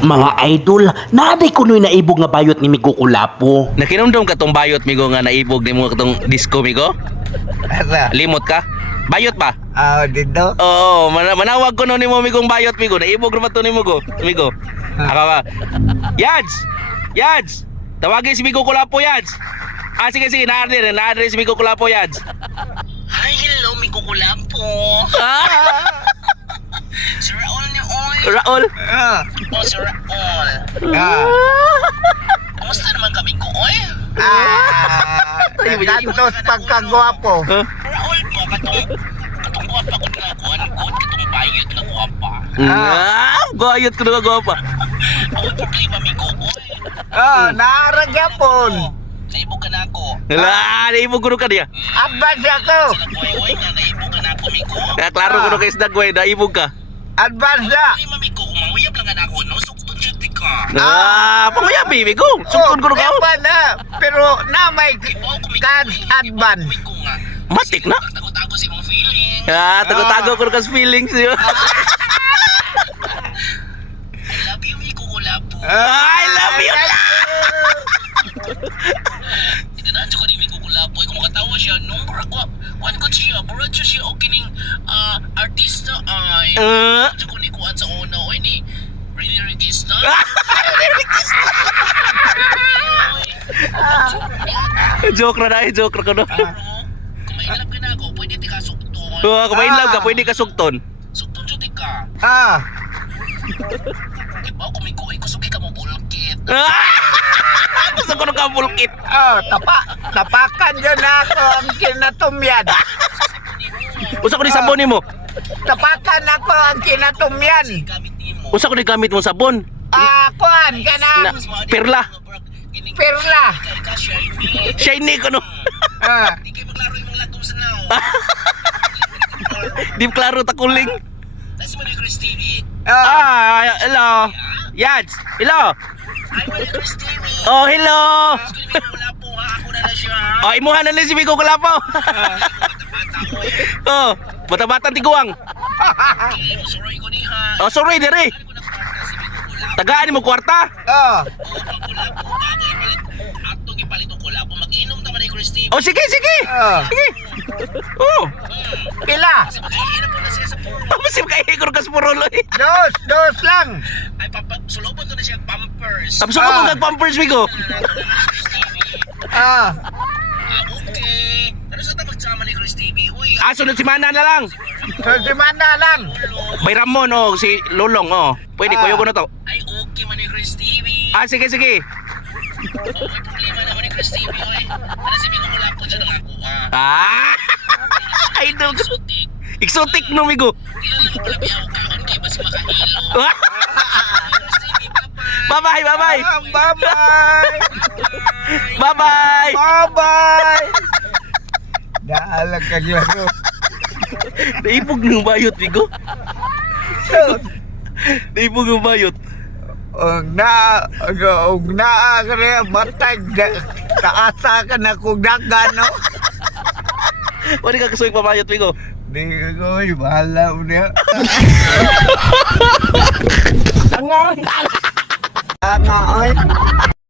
Mga idol, naaday ko noy naibog nga bayot ni Migo Kulapo. Nakinumdum ka tong bayot migo nga naibog nimo katong disco migo? Asa? Limot ka? Bayot pa? Dito? Oo, manawag ko no nimo migong bayot migo. Naibog ra to nimo go, migo. Aka ba? Yads! Yads! Tawagin si Migo Kulapo, Yads. Sige, na-address si Migo Kulapo, Yads. Hi, hello, Migo Kulapo. Si Raul ni Oy. Raul. Oh, si Raul. Kumusta naman kami ko, Oy? Kantos pagkagwapo. Raul po, katong guwapa ko na kuhan ko, katong bayot na guwapa. Bayot ko na guwapa. Ako problema, Migo, Oy. Naaragyapon. Naibog ka na ako. Naibog ko ka niya. Advance ako. Oy, nga naibog ka na ako, Migo. Kaya klaro ko na kayo sa dagway, naibog ka. Advance na. Problema, Migo, umanguyab lang na ako, no? Sukton siya, di ka. Panguyabi, Migo. Sungkon ko na ka. Ewan na. Pero na may cards advance. Migo nga. Matik na. Tago-tago si mong feeling. Tago-tago ko na kas feelings yun. I love you, Migo Kulapo. I love you. Itinadyo ko ni Migo Kulapo. Kung makatawa siya, nung kuhan ko siya, burad siya o kining artista ay. Itinadyo ko ni kuhan sa una, o ni Rini Regista. Joke na, joke na ko no. Kung mailap ka na ako, pwede di ka sukton. Kung may love ka, pwede ka sugton. Sukton siya di ka. Di ba kung may kuhay ko, sugi ka mo bulkit. Gusto ko na ka bulkit. Tapakan dyan na ako ang kinatumyan. Usa ko ni sabon nimo. Tapakan ako ang kinatumyan. Gamit ni mo. Usa ko ni gamit mong sabon. Kuan ka na. Perla. Perla. Ika shiny. Shiny ko no. Di kayo maglaro yung mga lagom sa now. Di klaro takuling. Tapos mo ni Chris TV. Hello. Yads. Hello. Hi, mo ni Chris TV. Oh, hello. Gusto ni Migo Kulapo ha. Ako na na siya. Oh, imuhan na si Migo Kulapo. Oh, bata-batang tiguang. Okay, suroy ko ni ha. Oh, sorry dire. Ano ko na kwarta si Migo Kulapo. Tagaan mo kwarta. Pag Kulapo, bago ipalit. Ato ipalit ang Kulapo. Mag-inom naman ni Chris TV. Oh, sige. Sige. Oh. Pila. Kasi mag-iinom po na siya sa puro. Masim kay Igor Kaspuruloy. Dos lang. Ay, sulupan ko na siya pampers. Tapos ako mo kag-pampers Migo. Chris TV. Okay. Ano sa magsama ni Chris TV? Uy, Sunod si Mana na lang. So, simana lang. May Ramon oh, si Lulong oh. Pwede kuyo ko na to. ay okay man ni Chris TV. Sige. May problema naman ni Chris TV, oy. Ano si Migo Kulapo dyan ang ako, Idol ko. Exotic. Exotic no Migo. Kailan lang pala biyaw kahon kay mas makahilo. Chris TV, Bye-bye. bye-bye. Bye-bye. Bye-bye. Bye-bye. Daalag ka dyan. Naibog ng bayot Migo. Naibog ng bayot. Og na kaya batag kaasa ka na kung dagan, no? Wala ka kasuig pabayot Migo. Di ko, bahala mo niya. Tanga, oy.